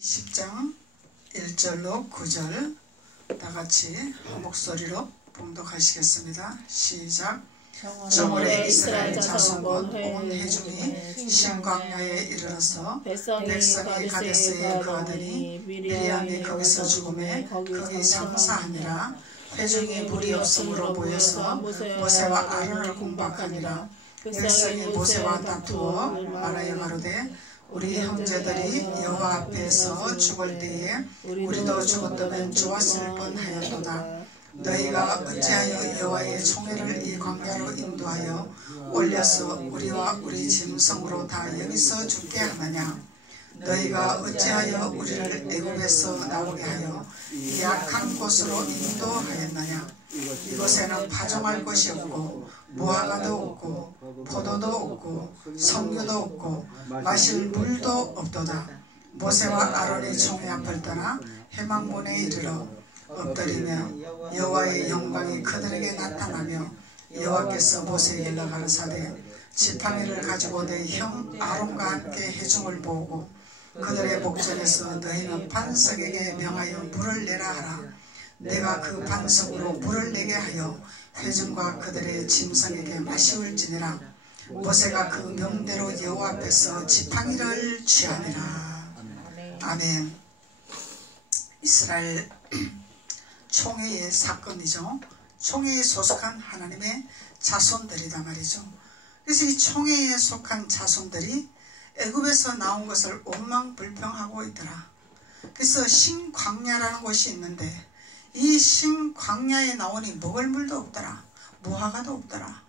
10장 1절로 9절 다같이 한 목소리로 봉독하시겠습니다. 시작. 저물에 이스라엘 자손 곧 온 회중이 신광야에 이르러서 백성이 가데스에 거하더니 미리암이 거기서 죽음에 거기 장사하니라. 회중이 물이 없음으로 모여서 모세와 아론을 공박하니라. 백성이 모세와 다투어 말하여 가로되 우리 형제들이 여호와 앞에서 죽을 때에 우리도 죽었다면 좋았을 뻔하였도다. 너희가 어찌하여 여호와의 총회를 이 광야로 인도하여 올려서 우리와 우리 짐승으로 다 여기서 죽게 하느냐. 너희가 어찌하여 우리를 애굽에서 나오게 하여 이 약한 곳으로 인도하였느냐. 이곳에는 파종할 곳이 없고 무화과도 없고 포도도 없고 석류도 없고 마실 물도 없도다. 모세와 아론이 총회 앞을 떠나 회막문에 이르러 엎드리며 여호와의 영광이 그들에게 나타나며 여호와께서 모세에게 가라사대 지팡이를 가지고 내 형 아론과 함께 회중을 모으고 그들의 목전에서 너희는 반석에게 명하여 물을 내라 하라. 내가 그 반석으로 물을 내게 하여 회중과 그들의 짐승에게 마시울지니라. 모세가 그 명대로 여호와 앞에서 지팡이를 취하니라. 아멘. 이스라엘 총회의 사건이죠. 총회에 소속한 하나님의 자손들이다 말이죠. 그래서 이 총회에 속한 자손들이 애굽에서 나온 것을 원망불평하고 있더라. 그래서 신광야라는 곳이 있는데 이 신광야에 나오니 먹을 물도 없더라. 무화과도 없더라.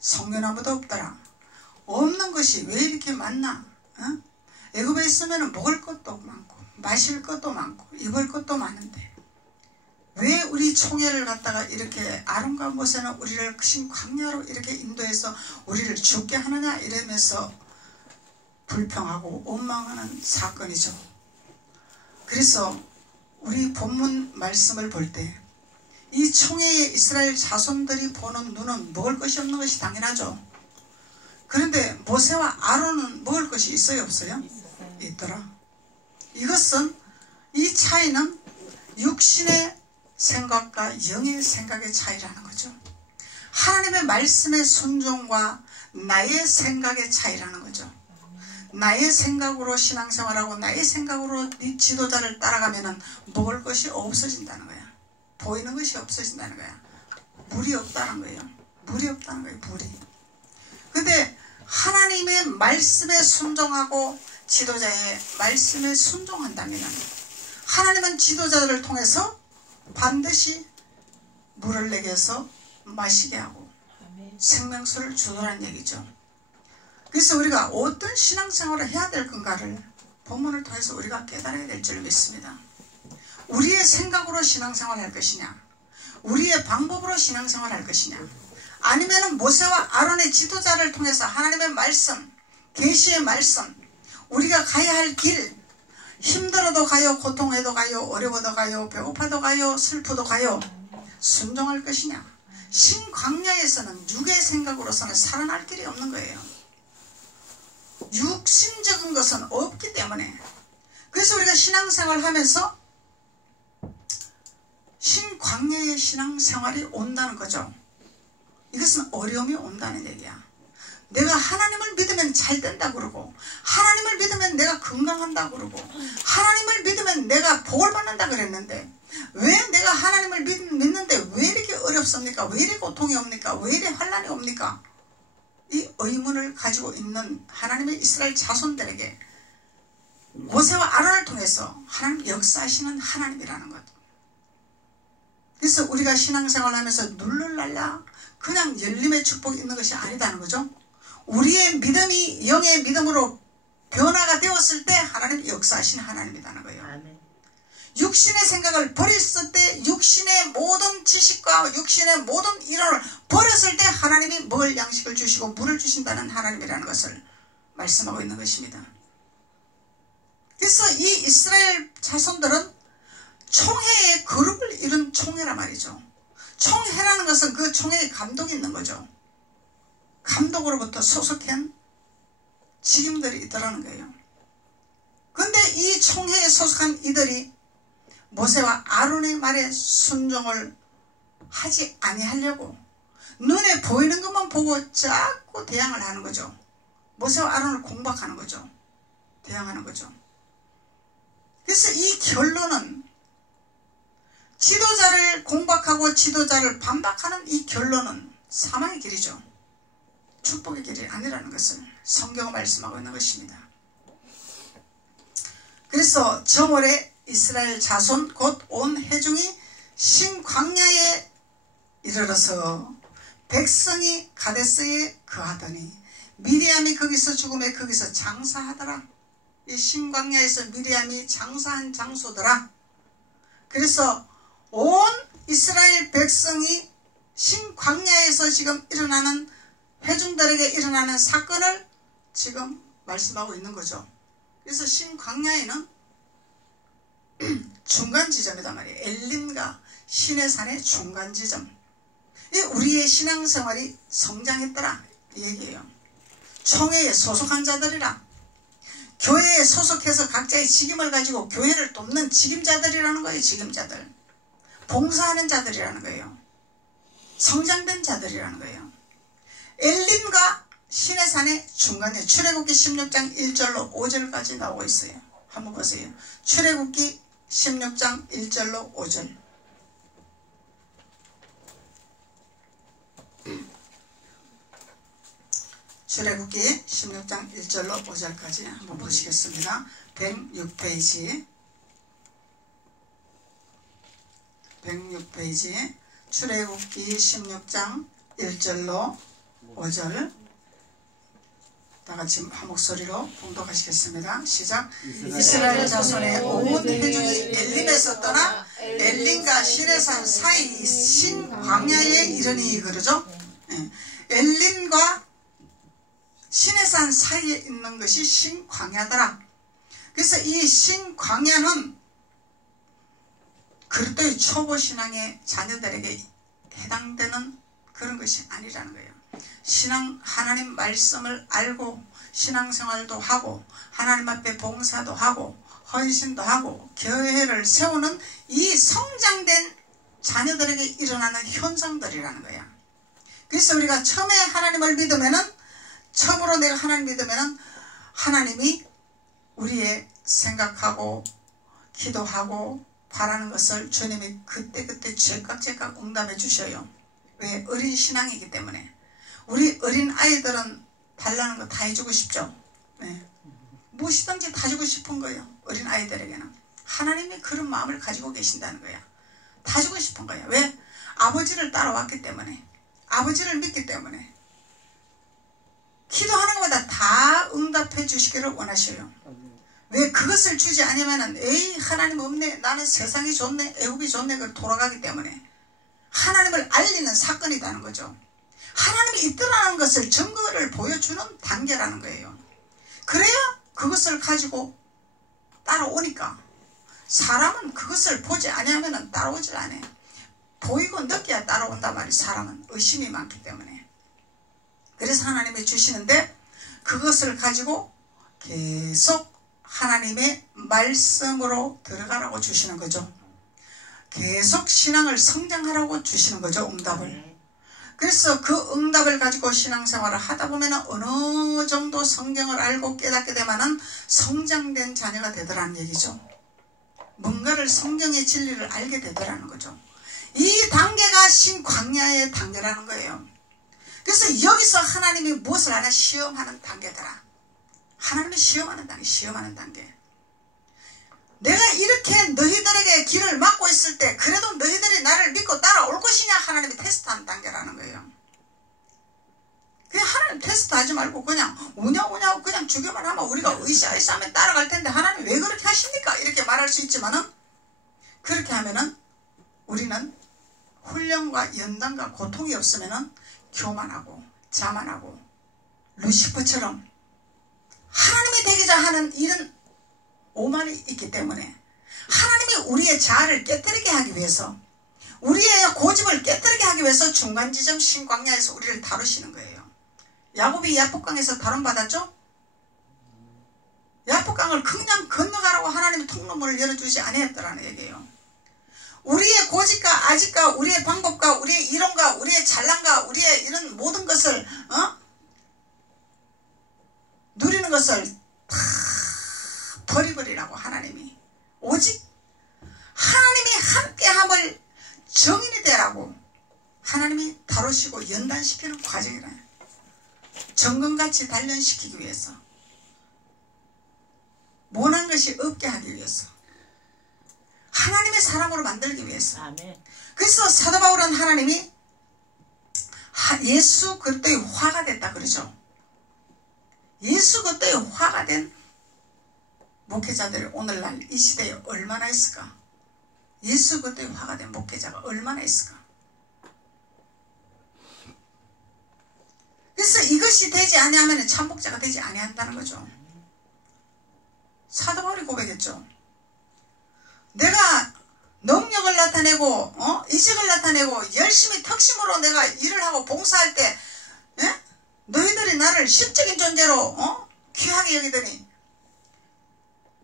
석류나무도 없더라. 없는 것이 왜 이렇게 많나? 애굽에 있으면 먹을 것도 많고 마실 것도 많고 입을 것도 많은데 왜 우리 총회를 갖다가 이렇게 아론과 모세는 우리를 신광야로 이렇게 인도해서 우리를 죽게 하느냐 이러면서 불평하고 원망하는 사건이죠. 그래서 우리 본문 말씀을 볼 때 이 총회에 이스라엘 자손들이 보는 눈은 먹을 것이 없는 것이 당연하죠. 그런데 모세와 아론은 먹을 것이 있어요 없어요? 있더라. 이것은 이 차이는 육신의 생각과 영의 생각의 차이라는 거죠. 하나님의 말씀의 순종과 나의 생각의 차이라는 거죠. 나의 생각으로 신앙생활하고 나의 생각으로 네 지도자를 따라가면 먹을 것이 없어진다는 거야. 보이는 것이 없어진다는 거야. 물이 없다는 거예요. 물이 없다는 거예요. 물이. 근데 하나님의 말씀에 순종하고 지도자의 말씀에 순종한다면 하나님은 지도자들을 통해서 반드시 물을 내게 해서 마시게 하고 생명수를 주더란 얘기죠. 그래서 우리가 어떤 신앙생활을 해야 될 건가를 본문을 통해서 우리가 깨달아야 될 줄 믿습니다. 우리의 생각으로 신앙생활을 할 것이냐, 우리의 방법으로 신앙생활을 할 것이냐, 아니면 모세와 아론의 지도자를 통해서 하나님의 말씀, 계시의 말씀, 우리가 가야 할 길, 힘들어도 가요, 고통해도 가요, 어려워도 가요, 배고파도 가요, 슬프도 가요, 순종할 것이냐. 신광야에서는 육의 생각으로서는 살아날 길이 없는 거예요. 육신적인 것은 없기 때문에. 그래서 우리가 신앙생활을 하면서 신광야의 신앙생활이 온다는 거죠. 이것은 어려움이 온다는 얘기야. 내가 하나님을 믿으면 잘 된다 그러고 하나님을 믿으면 내가 건강한다 그러고 하나님을 믿으면 내가 복을 받는다 그랬는데 왜 내가 하나님을 믿는데 왜 이렇게 어렵습니까? 왜 이렇게 고통이 옵니까? 왜 이렇게 환난이 옵니까? 이 의문을 가지고 있는 하나님의 이스라엘 자손들에게 모세와 아론을 통해서 하나님 역사하시는 하나님이라는 것. 그래서 우리가 신앙생활을 하면서 눌러날라 그냥 열림의 축복이 있는 것이 아니다는 거죠. 우리의 믿음이 영의 믿음으로 변화가 되었을 때 하나님 역사하시는 하나님이라는 거예요. 육신의 생각을 버렸을 때 육신의 모든 지식과 육신의 모든 이론을 버렸을 때 하나님이 먹을 양식을 주시고 물을 주신다는 하나님이라는 것을 말씀하고 있는 것입니다. 그래서 이 이스라엘 자손들은 총회의 그룹을 이룬 총회란 말이죠. 총회라는 것은 그 총회에 감독이 있는 거죠. 감독으로부터 소속한 직임들이 있더라는 거예요. 그런데 이 이 총회에 소속한 이들이 모세와 아론의 말에 순종을 하지 아니하려고 눈에 보이는 것만 보고 자꾸 대항을 하는 거죠. 모세와 아론을 공박하는 거죠. 대항하는 거죠. 그래서 이 결론은 지도자를 공박하고 지도자를 반박하는 이 결론은 사망의 길이죠. 축복의 길이 아니라는 것을 성경은 말씀하고 있는 것입니다. 그래서 저물에 이스라엘 자손 곧 온 회중이 신광야에 이르러서 백성이 가데스에 거하더니 미리암이 거기서 죽음에 거기서 장사하더라. 이 신광야에서 미리암이 장사한 장소더라. 그래서 온 이스라엘 백성이 신광야에서 지금 일어나는 회중들에게 일어나는 사건을 지금 말씀하고 있는 거죠. 그래서 신광야에는 중간 지점이단 말이에요. 엘림과 시내산의 중간 지점. 우리의 신앙생활이 성장했더라 이 얘기예요. 총회에 소속한 자들이라. 교회에 소속해서 각자의 직임을 가지고 교회를 돕는 직임자들이라는 거예요. 직임자들. 봉사하는 자들이라는 거예요. 성장된 자들이라는 거예요. 엘림과 시내산의 중간에 출애굽기 16장 1절로 5절까지 나오고 있어요. 한번 보세요. 출애굽기 16장 1절로 5절. 출애굽기 16장 1절로 5절까지 한번 보시겠습니다. 106페이지 106페이지 출애굽기 16장 1절로 5절 다같이 한 목소리로 봉독하시겠습니다. 시작. 이스라엘 자손의 온 회중이 엘림에서 떠나 엘림과 시내산 사이 신광야에 이르니 그러죠. 엘림과 시내산 사이에 있는 것이 신광야더라. 그래서 이 신광야는 그리스도의 초보신앙의 자녀들에게 해당되는 그런 것이 아니라는 거예요. 신앙 하나님 말씀을 알고 신앙생활도 하고 하나님 앞에 봉사도 하고 헌신도 하고 교회를 세우는 이 성장된 자녀들에게 일어나는 현상들이라는 거야. 그래서 우리가 처음에 하나님을 믿으면은 처음으로 내가 하나님 믿으면은 하나님이 우리의 생각하고 기도하고 바라는 것을 주님이 그때그때 제깍제깍 응답해 주셔요. 왜? 어린 신앙이기 때문에. 우리 어린 아이들은 달라는 거 다 해주고 싶죠. 네. 무엇이든지 다 주고 싶은 거예요. 어린 아이들에게는. 하나님이 그런 마음을 가지고 계신다는 거야. 다 주고 싶은 거야. 왜? 아버지를 따라왔기 때문에. 아버지를 믿기 때문에. 기도하는 것보다 다 응답해 주시기를 원하셔요. 왜? 그것을 주지 않으면은 에이 하나님 없네, 나는 세상이 좋네, 애국이 좋네, 그걸 돌아가기 때문에 하나님을 알리는 사건이라는 거죠. 하나님이 있더라는 것을 증거를 보여주는 단계라는 거예요. 그래야 그것을 가지고 따라오니까. 사람은 그것을 보지 않으면 따라오질 않아요. 보이고 느껴야 따라온단 말이에요. 사람은 의심이 많기 때문에. 그래서 하나님이 주시는데 그것을 가지고 계속 하나님의 말씀으로 들어가라고 주시는 거죠. 계속 신앙을 성장하라고 주시는 거죠. 응답을. 그래서 그 응답을 가지고 신앙생활을 하다 보면 어느 정도 성경을 알고 깨닫게 되면 성장된 자녀가 되더라는 얘기죠. 뭔가를 성경의 진리를 알게 되더라는 거죠. 이 단계가 신광야의 단계라는 거예요. 그래서 여기서 하나님이 무엇을 하나 시험하는 단계더라. 하나님이 시험하는 단계, 시험하는 단계. 내가 이렇게 너희들에게 길을 막고 있을 때 그래도 너희들이 나를 믿고 따라올 것이냐 하나님이 테스트하는 단계라는 거예요. 그냥 하나님 테스트하지 말고 그냥 우냐우냐 그냥 죽여만 하면 우리가 으쌰으쌰하면 따라갈 텐데 하나님 왜 그렇게 하십니까? 이렇게 말할 수 있지만은 그렇게 하면은 우리는 훈련과 연단과 고통이 없으면은 교만하고 자만하고 루시퍼처럼 하나님이 되고자 하는 이런 오만이 있기 때문에 하나님이 우리의 자아를 깨뜨리게 하기 위해서 우리의 고집을 깨뜨리게 하기 위해서 중간지점 신광야에서 우리를 다루시는 거예요. 야곱이 야복강에서 다름받았죠? 야복강을 그냥 건너가라고 통로문을 열어주지 아니했더라는 얘기예요. 우리의 고집과 아집과 우리의 방법과 우리의 이론과 우리의 잘난과 우리의 이런 모든 것을 누리는 것을 다 버리버리라고 하나님이, 오직 하나님이 함께함을 정인이 되라고 하나님이 다루시고 연단시키는 과정이라. 정금같이 단련시키기 위해서, 모난 것이 없게 하기 위해서, 하나님의 사람으로 만들기 위해서. 아멘. 그래서 사도 바울은 하나님이 예수 그리스도의 화가 됐다 그러죠. 예수 그리스도의 화가 된 목회자들이 오늘날 이 시대에 얼마나 있을까? 예수 그리스도의 화가 된 목회자가 얼마나 있을까? 그래서 이것이 되지 아니하면 참목자가 되지 아니한다는 거죠. 사도 바울이 고백했죠. 내가 능력을 나타내고 이직을 나타내고 열심히 특심으로 내가 일을 하고 봉사할 때 너희들이 나를 신적인 존재로 귀하게 여기더니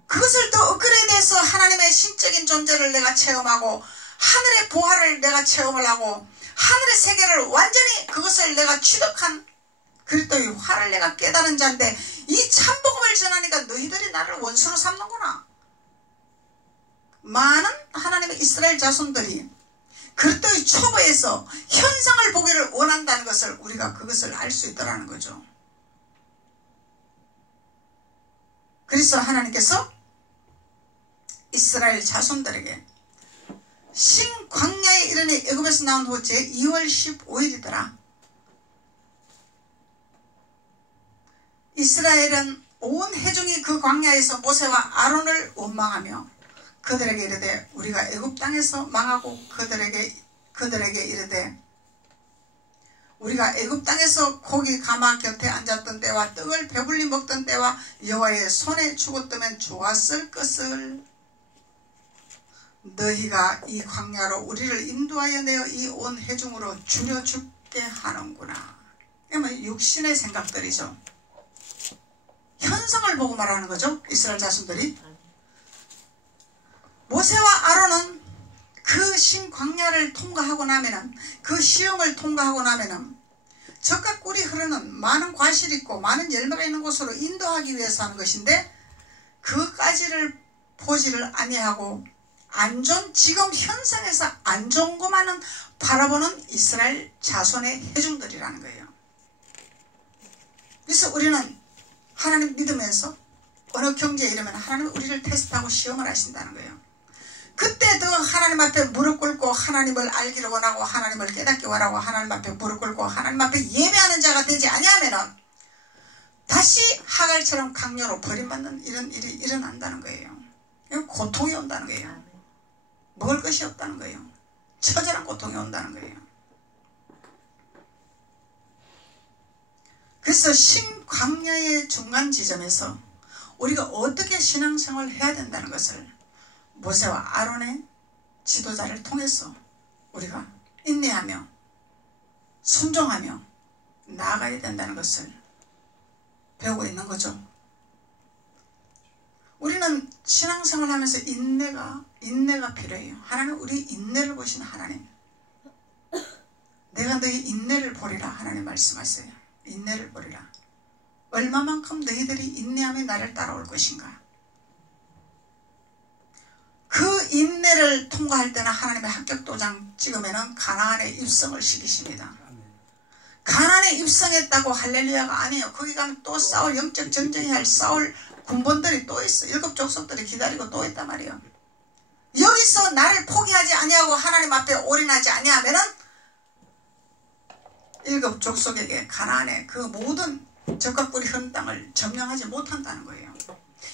그것을 더 업그레이드해서 하나님의 신적인 존재를 내가 체험하고 하늘의 보화를 내가 체험을 하고 하늘의 세계를 완전히 그것을 내가 취득한 그리스도의 화를 내가 깨달은 자인데 이 참복음을 전하니까 너희들이 나를 원수로 삼는구나. 많은 하나님의 이스라엘 자손들이 그리스도의 초보에서 현상을 보기를 원한다는 것을 우리가 그것을 알 수 있다는 거죠. 그래서 하나님께서 이스라엘 자손들에게 신광야에 이르니 애굽에서 나온 후 제2월 15일이더라. 이스라엘은 온 회중이 그 광야에서 모세와 아론을 원망하며 그들에게 이르되 우리가 애굽 땅에서 망하고 그들에게 이르되 우리가 애굽 땅에서 고기 가마 곁에 앉았던 때와 떡을 배불리 먹던 때와 여호와의 손에 죽었다면 좋았을 것을 너희가 이 광야로 우리를 인도하여 내어 이 온 회중으로 줄여 죽게 하는구나. 이건 육신의 생각들이죠. 현상을 보고 말하는 거죠. 이스라엘 자손들이. 모세와 아론은 그 신광야를 통과하고 나면은, 그 시험을 통과하고 나면은 적과 꿀이 흐르는 많은 과실이 있고 많은 열매가 있는 곳으로 인도하기 위해서 하는 것인데 그까지를 보지를 아니하고 안 좋은, 지금 현상에서 안 좋은 것만은 바라보는 이스라엘 자손의 회중들이라는 거예요. 그래서 우리는 하나님 믿으면서 어느 경지에 이르면 하나님이 우리를 테스트하고 시험을 하신다는 거예요. 그때 더 하나님 앞에 무릎 꿇고 하나님을 알기를 원하고 하나님을 깨닫기 원하고 하나님 앞에 무릎 꿇고 하나님 앞에 예배하는 자가 되지 아니하면은 다시 하갈처럼 강요로 버림받는 이런 일이 일어난다는 거예요. 고통이 온다는 거예요. 먹을 것이 없다는 거예요. 처절한 고통이 온다는 거예요. 그래서 신광야의 중간 지점에서 우리가 어떻게 신앙생활을 해야 된다는 것을 모세와 아론의 지도자를 통해서 우리가 인내하며 순종하며 나아가야 된다는 것을 배우고 있는 거죠. 우리는 신앙생활을 하면서 인내가 필요해요. 하나님 우리 인내를 보시는 하나님. 내가 너희 인내를 보리라 하나님 말씀하세요. 인내를 보리라. 얼마만큼 너희들이 인내하며 나를 따라올 것인가. 그 인내를 통과할 때는 하나님의 합격도장 찍으면 가나안에 입성을 시키십니다. 가나안에 입성했다고 할렐루야가 아니에요. 거기 가면 또 싸울 영적 전쟁해야 할 싸울 군번들이 또 있어. 7 족속들이 기다리고 또 있단 말이에요. 여기서 나를 포기하지 아니하고 하나님 앞에 올인하지 아니하면은 7 족속에게 가나안의 그 모든 적과 꿀이 흐른 땅을 점령하지 못한다는 거예요.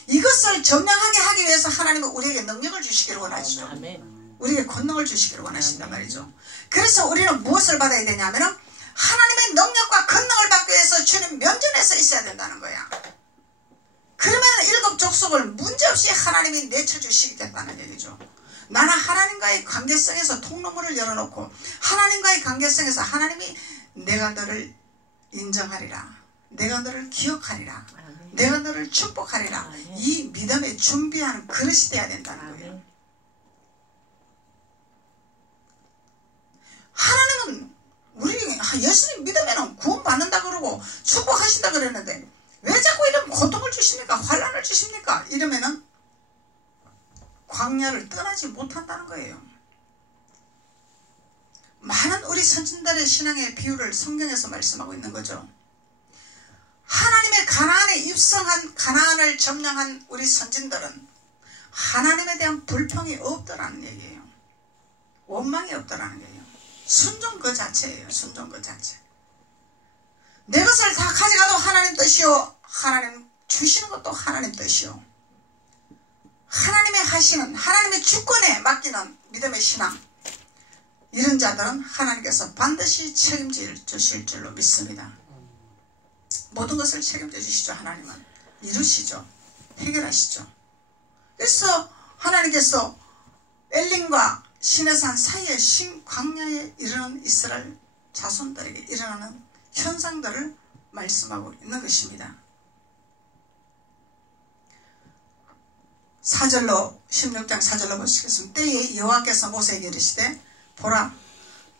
이것을 점령하게 하기 위해서 하나님은 우리에게 능력을 주시기를 원하시죠. 우리에게 권능을 주시기를 원하신단 말이죠. 그래서 우리는 무엇을 받아야 되냐면은 하나님의 능력과 권능을 받기 위해서 주님 면전에서 있어야 된다는 거야. 그러면 7 족속을 문제없이 하나님이 내쳐주시겠다는 얘기죠. 나는 하나님과의 관계성에서 통로문을 열어놓고 하나님과의 관계성에서 하나님이 내가 너를 인정하리라. 내가 너를 기억하리라. 내가 너를 축복하리라. 이 믿음에 준비하는 그릇이 돼야 된다는 거예요. 하나님은 우리 예수님 믿으면 구원받는다 그러고 축복하신다 그랬는데 왜 자꾸 이런 고통을 주십니까? 환난을 주십니까? 이러면은 광야를 떠나지 못한다는 거예요. 많은 우리 선진들의 신앙의 비유를 성경에서 말씀하고 있는 거죠. 하나님의 가나안에 입성한, 가나안을 점령한 우리 선진들은 하나님에 대한 불평이 없더라는 얘기예요. 원망이 없더라는 거예요. 순종 그 자체예요. 순종 그 자체. 내 것을 다 가져가도 하나님 뜻이요, 하나님 주시는 것도 하나님 뜻이요, 하나님의 하시는, 하나님의 주권에 맡기는 믿음의 신앙, 이런 자들은 하나님께서 반드시 책임질 주실 줄로 믿습니다. 모든 것을 책임져 주시죠. 하나님은 이루시죠. 해결하시죠. 그래서 하나님께서 엘림과 시내산 사이에 광야에 이르는 이스라엘 자손들에게 일어나는 현상들을 말씀하고 있는 것입니다. 4절로 16장 4절로 보시겠습니다. 때에 여호와께서 모세에게 이르시되 보라,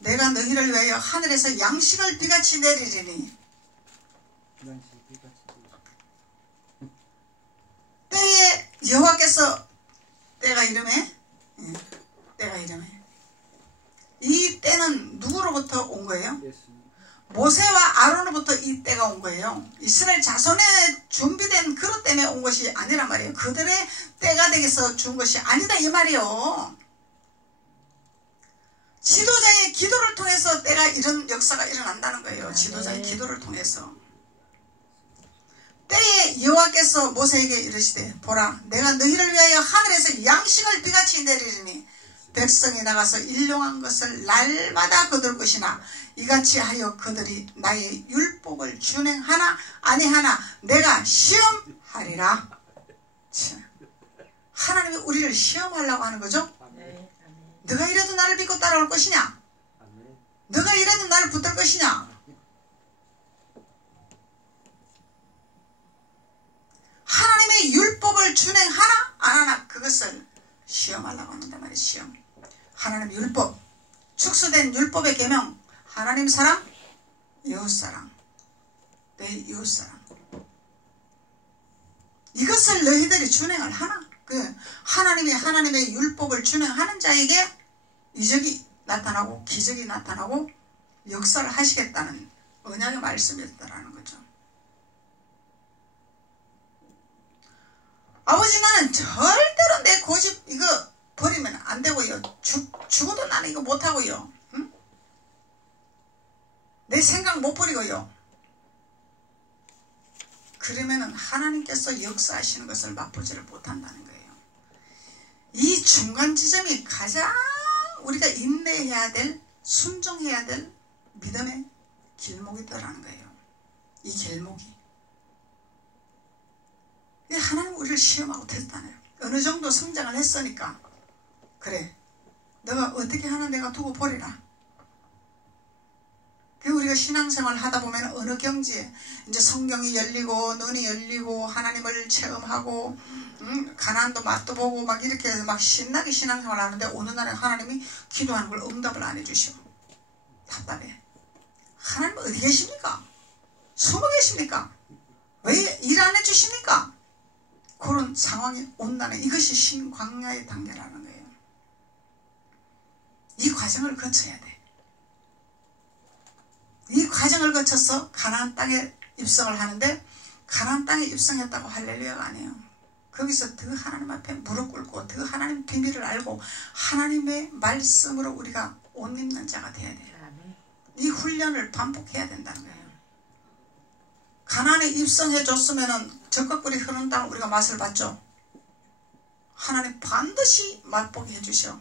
내가 너희를 위하여 하늘에서 양식을 비같이 내리리니 때에 여호와께서, 때가 이름에, 때가 이름에, 이 때는 누구로부터 온 거예요? 모세와 아론으로부터 이 때가 온 거예요. 이스라엘 자손에 준비된 그릇 때문에 온 것이 아니란 말이에요. 그들의 때가 되게서 준 것이 아니다 이 말이에요. 지도자의 기도를 통해서 때가 이런 역사가 일어난다는 거예요. 지도자의 기도를 통해서. 때에 여호와께서 모세에게 이르시되 보라, 내가 너희를 위하여 하늘에서 양식을 비같이 내리리니 백성이 나가서 일용한 것을 날마다 거둘 것이나 이같이 하여 그들이 나의 율법을 준행하나 아니하나 내가 시험하리라. 하나님이 우리를 시험하려고 하는 거죠. 너가 이래도 나를 믿고 따라올 것이냐? 너가 이래도 나를 붙들 것이냐? 하나님의 율법을 준행하나 안 하나 그것을 시험하려고 한단 말이에요. 시험. 하나님의 율법, 축소된 율법의 계명, 하나님 사랑, 이웃사랑, 내 이웃사랑, 이것을 너희들이 준행을 하나? 하나님의 율법을 준행하는 자에게 이적이 나타나고 기적이 나타나고 역사를 하시겠다는 언약의 말씀이었다라는 거죠. 아버지, 나는 절대로 내 고집 이거 버리면 안 되고요. 죽어도 나는 이거 못하고요. 응? 내 생각 못 버리고요. 그러면은 하나님께서 역사하시는 것을 맛보지를 못한다는 거예요. 이 중간 지점이 가장 우리가 인내해야 될, 순종해야 될 믿음의 길목이더라는 거예요. 이 길목이. 하나님 우리를 시험하고 tes트하네요. 어느 정도 성장을 했으니까 그래, 너가 어떻게 하나 내가 두고 보리라. 우리가 신앙생활을 하다 보면 어느 경지에 이제 성경이 열리고 눈이 열리고 하나님을 체험하고 가난도 맛도 보고 막 이렇게 해서 막 신나게 신앙생활을 하는데 어느 날에 하나님이 기도하는 걸 응답을 안 해주셔. 답답해. 하나님 어디 계십니까? 숨어 계십니까? 왜 일 안 해주십니까? 그런 상황이 온다는, 이것이 신광야의 단계라는 거예요. 이 과정을 거쳐야 돼. 이 과정을 거쳐서 가나안 땅에 입성을 하는데, 가나안 땅에 입성했다고 할렐루야가 아니에요. 거기서 더 하나님 앞에 무릎 꿇고 더 하나님 비밀을 알고 하나님의 말씀으로 우리가 옷 입는 자가 돼야 돼요. 이 훈련을 반복해야 된다는 거예요. 가나안에 입성해 줬으면은 적각꿀이 흐르는 땅을 우리가 맛을 봤죠. 하나님 반드시 맛보게 해주셔.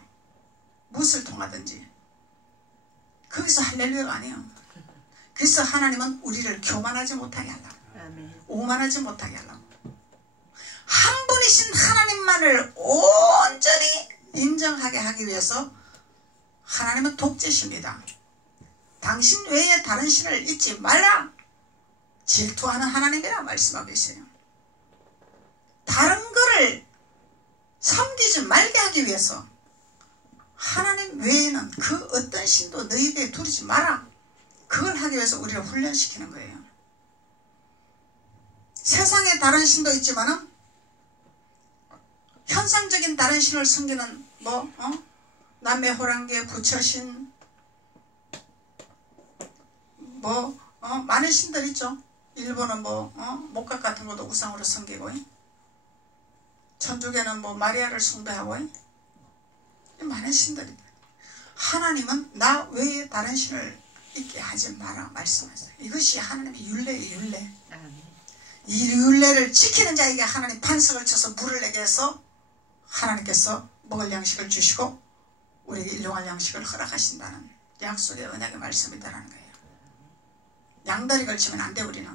무엇을 통하든지. 거기서 할렐루야가 아니에요. 그래서 하나님은 우리를 교만하지 못하게 하려고, 오만하지 못하게 하려고, 한 분이신 하나님만을 온전히 인정하게 하기 위해서 하나님은 독재십니다. 당신 외에 다른 신을 잊지 말라. 질투하는 하나님이라 말씀하고 계세요. 다른 거를 섬기지 말게 하기 위해서 하나님 외에는 그 어떤 신도 너희에게 두르지 마라. 그걸 하기 위해서 우리를 훈련시키는 거예요. 세상에 다른 신도 있지만은 현상적인 다른 신을 섬기는 남매호랑개, 부처신 많은 신들 있죠. 일본은 목각 같은 것도 우상으로 섬기고, 천주교는 마리아를 숭배하고, 많은 신들이. 하나님은 나 외에 다른 신을 있게 하지 마라 말씀하세요. 이것이 하나님의 윤례예요. 윤례. 이 윤례를 지키는 자에게 하나님 반석을 쳐서 물을 내게 해서 하나님께서 먹을 양식을 주시고 우리에게 일용할 양식을 허락하신다는 약속의 언약의 말씀이다라는 거예요. 양다리 걸치면 안 돼. 우리는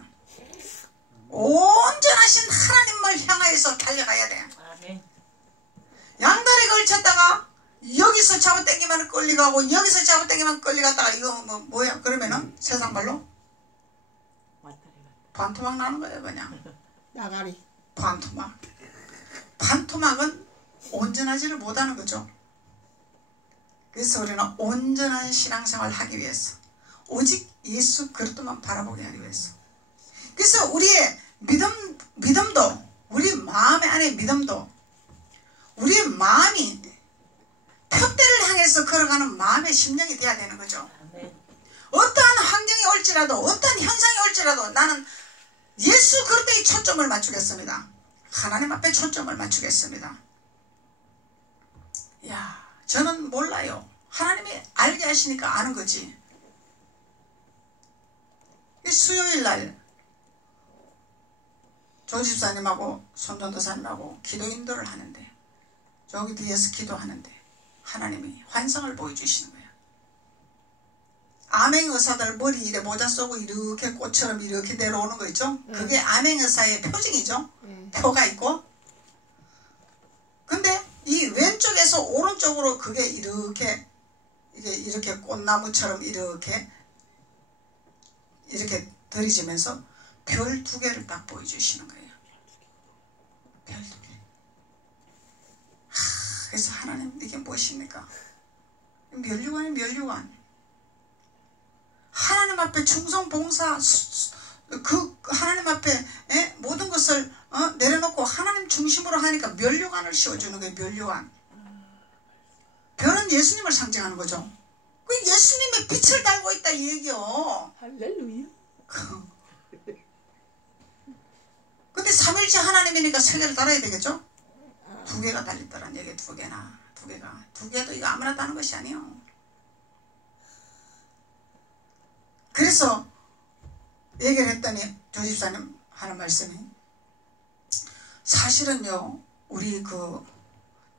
온전하신 하나님을 향하여서 달려가야 돼. 양다리 걸쳤다가 여기서 잡아당기면 끌려가고 여기서 잡아당기면 끌려갔다가 이거 뭐야? 그러면은 세상 말로 반토막 나는 거예요. 그냥 나가리. 반토막. 반토막은 온전하지를 못하는 거죠. 그래서 우리는 온전한 신앙생활을 하기 위해서 오직 예수 그리스도만 바라보게 하기 위해서. 그래서 우리의 믿음도 우리 마음의 안에 믿음도 우리의 마음이 표대를 향해서 걸어가는 마음의 심령이 돼야 되는 거죠. 어떠한 환경이 올지라도 어떠한 현상이 올지라도 나는 예수 그리스도에 초점을 맞추겠습니다. 하나님 앞에 초점을 맞추겠습니다. 야, 저는 몰라요. 하나님이 알게 하시니까 아는 거지. 수요일날 조집사님하고 손전도사님하고 기도 인도를 하는데 저기 뒤에서 기도하는데 하나님이 환상을 보여주시는 거야. 암행의사들 머리 이래 모자 쏘고 이렇게 꽃처럼 이렇게 내려오는 거 있죠? 그게 암행의사의 표징이죠? 표가 있고. 근데 이 왼쪽에서 오른쪽으로 그게 이렇게 꽃나무처럼 이렇게 들이지면서 별 2개를 딱 보여주시는 거예요. 별 2개. 그래서 하나님 이게 무엇입니까? 면류관이 면류관. 하나님 앞에 충성 봉사 하나님 앞에 모든 것을 내려놓고 하나님 중심으로 하니까 면류관을 씌워주는 거예요. 면류관. 별은 예수님을 상징하는 거죠. 그 예수님의 빛을 달고 있다 이 얘기요. 할렐루야. 근데 삼일째 하나님이니까 3개를 달아야 되겠죠? 2개가 달렸다는 얘기. 2개도 이거 아무나 다는 것이 아니에요. 그래서 얘기를 했더니 조집사님 하는 말씀이 사실은요 우리 그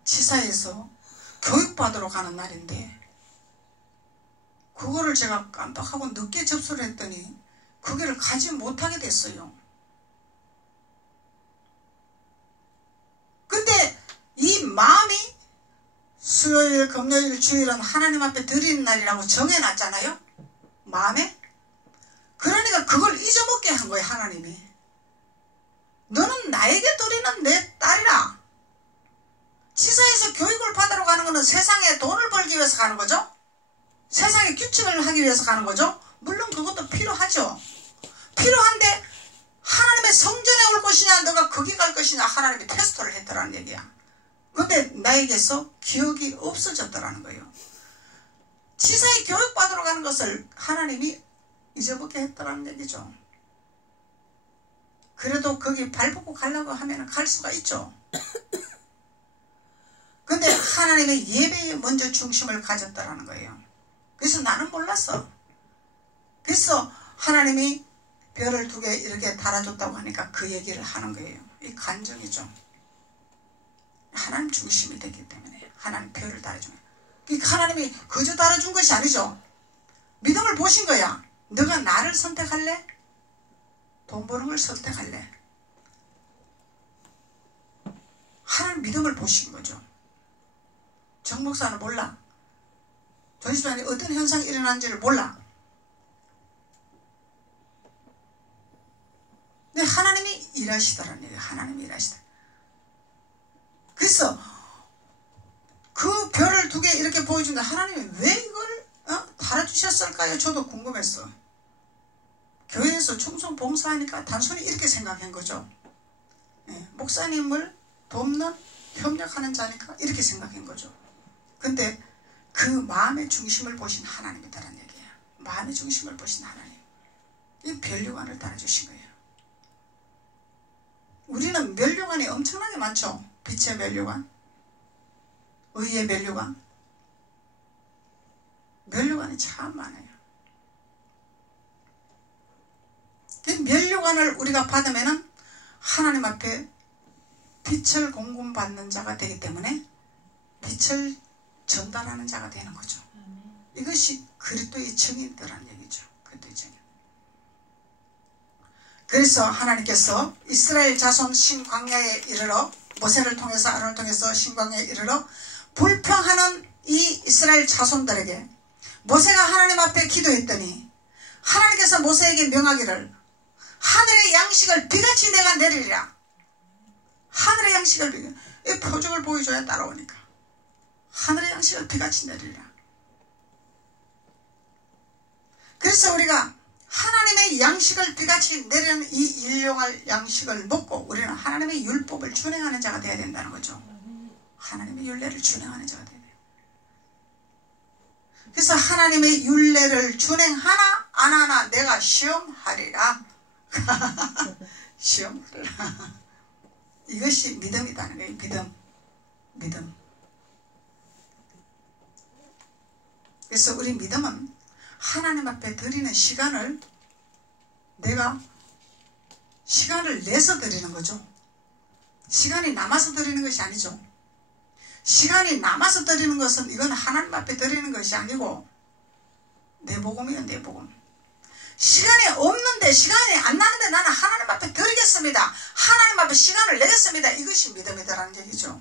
지사에서 교육받으러 가는 날인데 그거를 제가 깜빡하고 늦게 접수를 했더니 그거를 가지 못하게 됐어요. 근데 이 마음이 수요일, 금요일, 주일은 하나님 앞에 드리는 날이라고 정해놨잖아요. 마음에. 그러니까 그걸 잊어먹게 한 거예요. 하나님이. 너는 나에게 드리는 내 딸이라. 지사에서 교육을 받으러 가는 것은 세상에 돈을 벌기 위해서 가는 거죠. 세상에 규칙을 하기 위해서 가는 거죠. 물론 그것도 필요하죠. 필요한데 하나님의 성전에 올 것이냐 너가 거기 갈 것이냐 하나님이 테스트를 했더라는 얘기야. 근데 나에게서 기억이 없어졌더라는 거예요. 지사에 교육받으러 가는 것을 하나님이 잊어먹게 했더라는 얘기죠. 그래도 거기 발벗고 가려고 하면 갈 수가 있죠. 근데 하나님의 예배에 먼저 중심을 가졌더라는 거예요. 그래서 나는 몰랐어. 그래서 하나님이 별을 2개 이렇게 달아줬다고 하니까 그 얘기를 하는 거예요. 이 간정이죠. 하나님 중심이 되기 때문에 하나님 별을 달아주면 하나님이 그저 달아준 것이 아니죠. 믿음을 보신 거야. 너가 나를 선택할래? 돈 버는 걸 선택할래? 하나님 믿음을 보신 거죠. 정 목사는 몰라. 조집사님 어떤 현상이 일어난지를 몰라. 근데 하나님이 일하시더라는 얘기예요. 하나님이 일하시다. 그래서 그 별을 2개 이렇게 보여준다. 하나님이 왜 이걸 달아주셨을까요? 저도 궁금했어. 교회에서 충성 봉사하니까 단순히 이렇게 생각한 거죠. 목사님을 돕는 협력하는 자니까 이렇게 생각한 거죠. 근데 그 마음의 중심을 보신 하나님이다라는 얘기예요. 마음의 중심을 보신 하나님. 이 면류관을 달아주신 거예요. 우리는 면류관이 엄청나게 많죠. 빛의 면류관, 의의 면류관, 면류관이 참 많아요. 그 면류관을 우리가 받으면은 하나님 앞에 빛을 공급받는 자가 되기 때문에 빛을 전달하는 자가 되는 거죠. 이것이 그리스도의 증인들이라는 얘기죠. 그리스도의 증인. 그래서 하나님께서 이스라엘 자손 신광야에 이르러 모세를 통해서 아론을 통해서 신광야에 이르러 불평하는 이 이스라엘 자손들에게 모세가 하나님 앞에 기도했더니 하나님께서 모세에게 명하기를 하늘의 양식을 비같이 내가 내리리라. 하늘의 양식을 이 표적을 보여줘야 따라오니까 하늘의 양식을 비같이 내리리라. 그래서 우리가 하나님의 양식을 비같이 내리는 이 일용할 양식을 먹고 우리는 하나님의 율법을 준행하는 자가 되어야 된다는 거죠. 하나님의 율례를 준행하는 자가 되어야 돼요. 그래서 하나님의 율례를 준행하나 안 하나 내가 시험하리라. 시험하리라. 이것이 믿음이라는 거예요. 믿음. 그래서 우리 믿음은 하나님 앞에 드리는 시간을 내가 시간을 내서 드리는 거죠. 시간이 남아서 드리는 것이 아니죠. 시간이 남아서 드리는 것은 이건 하나님 앞에 드리는 것이 아니고 내 복음이에요. 내 복음. 시간이 없는데 시간이 안 나는데 나는 하나님 앞에 드리겠습니다. 하나님 앞에 시간을 내겠습니다. 이것이 믿음이다라는 얘기죠.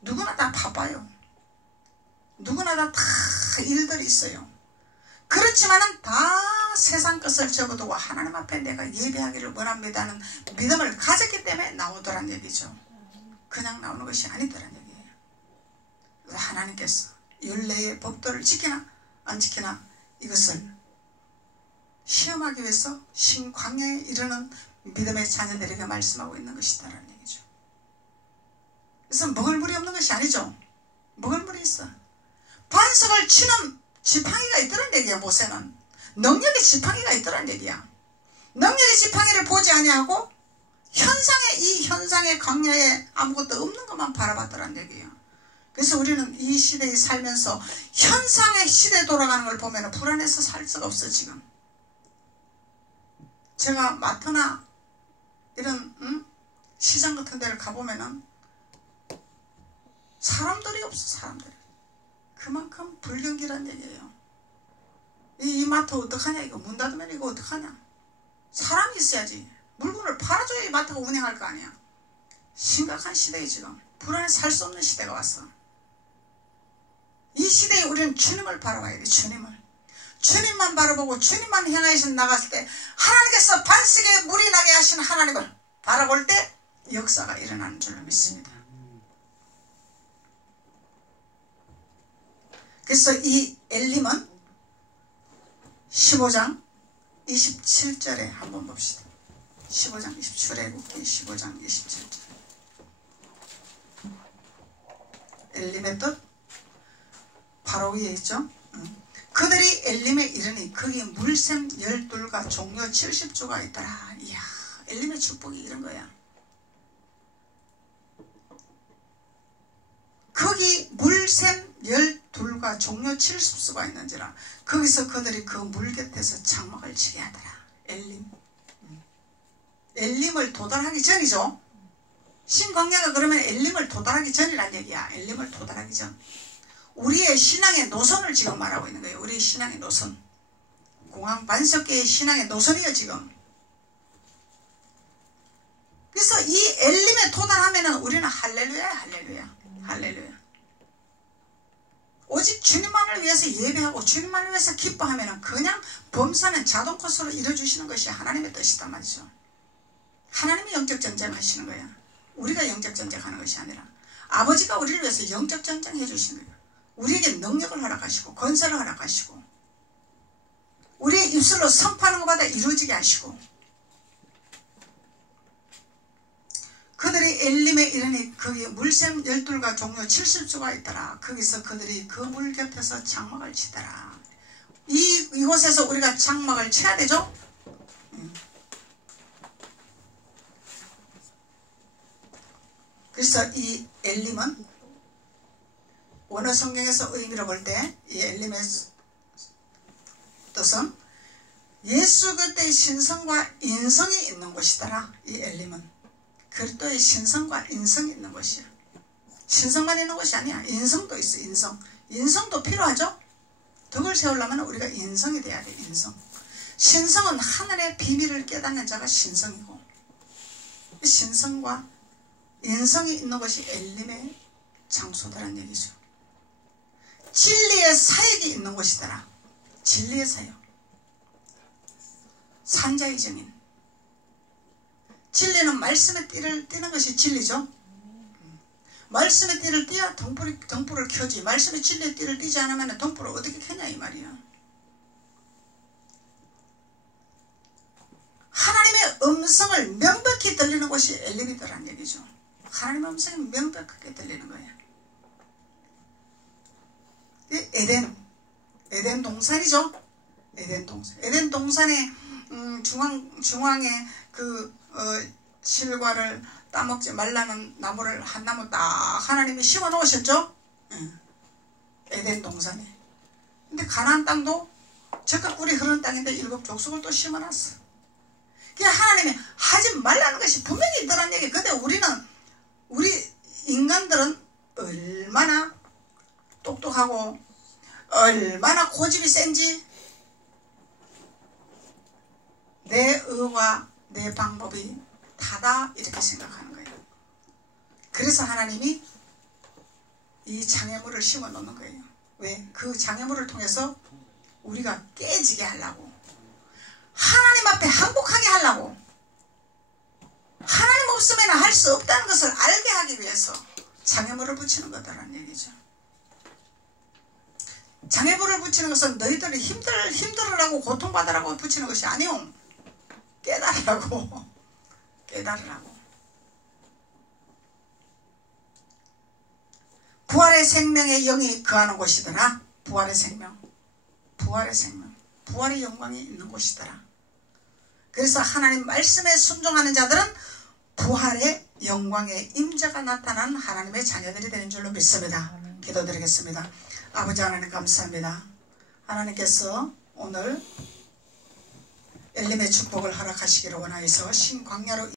누구나 다 바빠요. 누구나 다 일들이 있어요. 그렇지만은 다 세상 것을 접어두고 하나님 앞에 내가 예배하기를 원합니다는 믿음을 가졌기 때문에 나오더란 얘기죠. 그냥 나오는 것이 아니더란 얘기예요. 하나님께서 율례의 법도를 지키나 안 지키나 이것을 시험하기 위해서 신광야에 이르는 믿음의 자녀들에게 말씀하고 있는 것이다라는 얘기죠. 그래서 먹을 물이 없는 것이 아니죠. 먹을 물이 있어. 반석을 치는 지팡이가 있더란 얘기야. 모세는 능력의 지팡이가 있더란 얘기야. 능력의 지팡이를 보지 아니하고 이 현상의 광야에 아무것도 없는 것만 바라봤더란 얘기예요. 그래서 우리는 이 시대에 살면서 현상의 시대에 돌아가는 걸 보면 불안해서 살 수가 없어. 지금 제가 마트나 이런 시장 같은 데를 가보면은 사람들이 없어. 사람들이. 그만큼 불경기란 얘기예요. 이 마트 어떡하냐. 이거 문 닫으면 이거 어떡하냐. 사람이 있어야지. 물건을 팔아줘야 이 마트가 운행할 거 아니야. 심각한 시대에 지금 불안해 살 수 없는 시대가 왔어. 이 시대에 우리는 주님을 바라봐야 돼. 주님만 바라보고 주님만 향해서 나갔을 때 하나님께서 반석에 물이 나게 하신 하나님을 바라볼 때 역사가 일어나는 줄로 믿습니다. 그래서 이 엘림은 15장 27절에 한번 봅시다. 15장 27절에 15장 27절. 엘림의 뜻 바로 위에 있죠. 그들이 엘림에 이르니 거기에 물샘 12과 종려 70조가 있더라. 이야, 엘림의 축복이 이런 거야. 거기 물샘 12과 종려 70수가 있는지라. 거기서 그들이 그 물 곁에서 장막을 치게 하더라. 엘림을 도달하기 전이죠. 신광야가 그러면 엘림을 도달하기 전이란 얘기야. 엘림을 도달하기 전. 우리의 신앙의 노선을 지금 말하고 있는 거예요. 우리의 신앙의 노선. 공항 반석계의 신앙의 노선이에요 지금. 그래서 이 엘림에 도달하면은 우리는 할렐루야. 할렐루야. 오직 주님만을 위해서 예배하고 주님만을 위해서 기뻐하면은 그냥 범사는 자동 코스로 이루어주시는 것이 하나님의 뜻이단 말이죠. 하나님이 영적 전쟁을 하시는 거야. 우리가 영적 전쟁하는 것이 아니라 아버지가 우리를 위해서 영적 전쟁해 주시는 거예요. 우리에게 능력을 허락하시고 권세를 허락하시고 우리의 입술로 선포하는 것마다 이루어지게 하시고 그들이 엘림에 이르니 거기에 물샘 12과 종려 70수가 있더라. 거기서 그들이 그 물 곁에서 장막을 치더라. 이곳에서 우리가 장막을 쳐야 되죠. 그래서 이 엘림은 원어 성경에서 의미를 볼 때 이 엘림의 뜻은 예수 그리스도의 신성과 인성이 있는 곳이더라. 이 엘림은 그리스도의 신성과 인성이 있는 곳이야. 신성만 있는 것이 아니야. 인성도 있어. 인성도 필요하죠. 덕을 세우려면 우리가 인성이 돼야 돼. 인성. 신성은 하늘의 비밀을 깨닫는 자가 신성이고 신성과 인성이 있는 것이 엘림의 장소다라는 얘기죠. 진리의 사역이 있는 곳이더라. 진리의 사역. 산자의 증인. 진리는 말씀의 띠를 띠는 것이 진리죠. 말씀의 띠를 띠야 등불을 켜지. 말씀의 진리의 띠를 띠지 않으면 등불을 어떻게 켜냐 이 말이야. 하나님의 음성을 명백히 들리는 곳이 엘림이더라는 얘기죠. 하나님의 음성이 명백하게 들리는 거예요. 에덴 동산이죠. 에덴 동산의 중앙에 그 실과를 따먹지 말라는 나무를 한 나무 딱 하나님이 심어 놓으셨죠. 에덴 동산에. 근데 가나안 땅도 적과 꿀이 흐르는 땅인데 7 족속을 또 심어놨어. 그냥 하나님이 하지 말라는 것이 분명히 있더란 얘기. 근데 우리 인간들은 얼마나 똑똑하고 얼마나 고집이 센지 내 의와 내 방법이 다다 이렇게 생각하는 거예요. 그래서 하나님이 이 장애물을 심어 놓는 거예요. 왜? 그 장애물을 통해서 우리가 깨지게 하려고, 하나님 앞에 항복하게 하려고, 하나님 없으면 할 수 없다는 것을 알게 하기 위해서 장애물을 붙이는 거다라는 얘기죠. 장애물을 붙이는 것은 너희들이 힘들으라고 고통받으라고 붙이는 것이 아니오. 깨달으라고. 부활의 생명의 영이 거하는 곳이더라. 부활의 생명. 부활의 영광이 있는 곳이더라. 그래서 하나님 말씀에 순종하는 자들은 부활의 영광의 임재가 나타난 하나님의 자녀들이 되는 줄로 믿습니다. 기도드리겠습니다. 아버지 하나님 감사합니다. 하나님께서 오늘 엘림의 축복을 허락하시기를 원하여서 신광야로